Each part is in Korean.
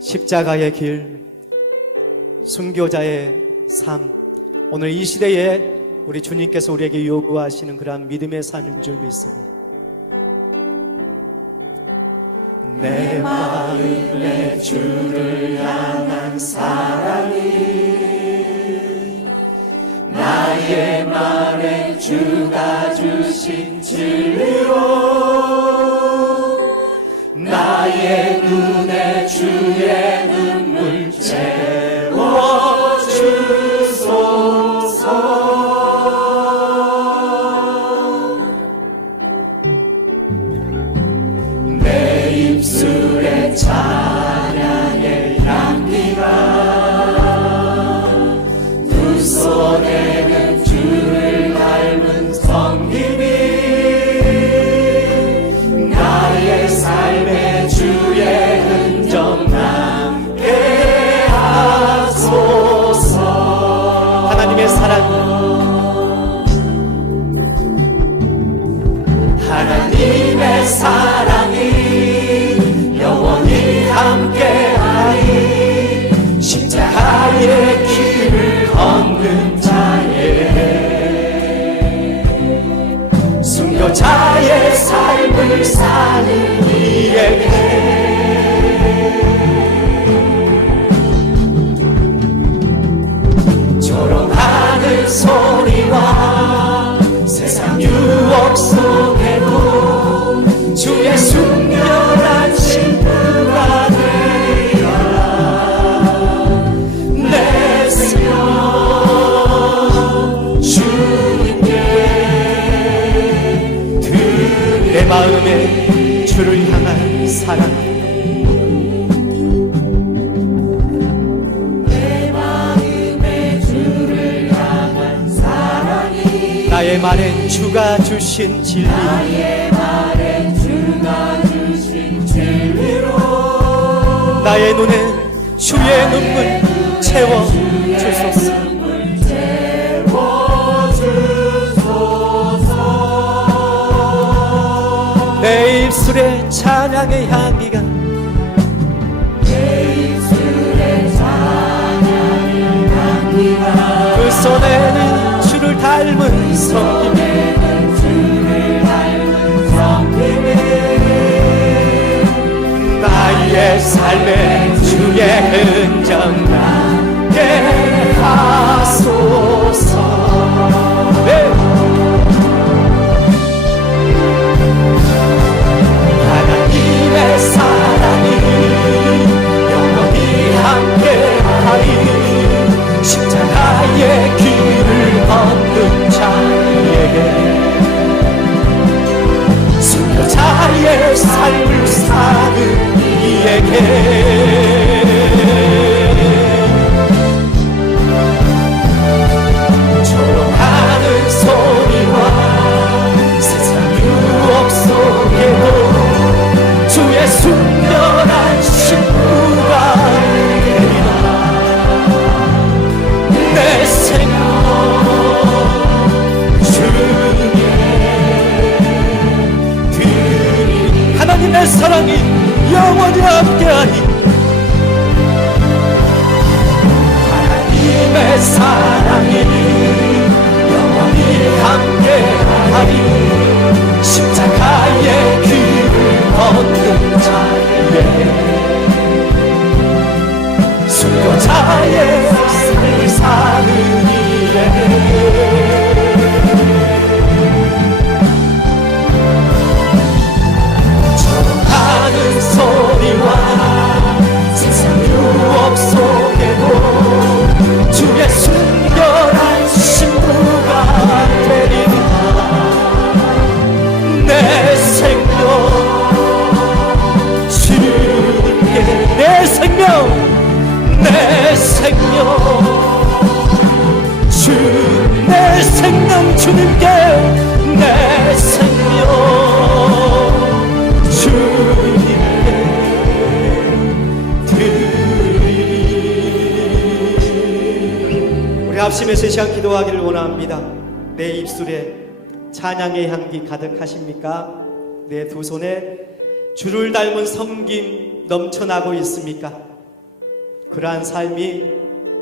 십자가의 길, 순교자의 삶, 오늘 이 시대에 우리 주님께서 우리에게 요구하시는 그러한 믿음의 삶인 줄 믿습니다. 내 마음에 주를 향한 사랑이 나의 말에 주 채 하나님의 사랑이 영원히 함께하리. 십자가의 길을 걷는 자에게 순교자의 삶을 사는 이에게 조 사랑 나의 말엔 주가 주신 진리 나의 눈에 주의 눈물 채워 주소서 입술에 찬양의 향기가 그 손에는 주를 닮은 성김이 나의 삶에 주의 흔적 생명 주내 생명 주님께 내 생명 주님께 드리 우리 합심해서 이 시간 기도하기를 원합니다 내 입술에 찬양의 향기 가득하십니까? 내 두 손에 주를 닮은 섬김 넘쳐나고 있습니까? 그러한 삶이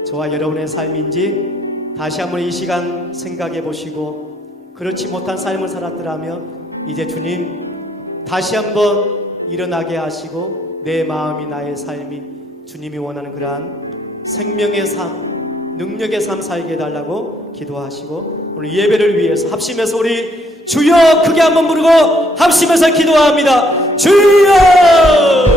저와 여러분의 삶인지 다시 한번 이 시간 생각해 보시고 그렇지 못한 삶을 살았더라면 이제 주님 다시 한번 일어나게 하시고 내 마음이 나의 삶이 주님이 원하는 그러한 생명의 삶, 능력의 삶 살게 해달라고 기도하시고 오늘 예배를 위해서 합심해서 우리 주여 크게 한번 부르고 합심해서 기도합니다. 주여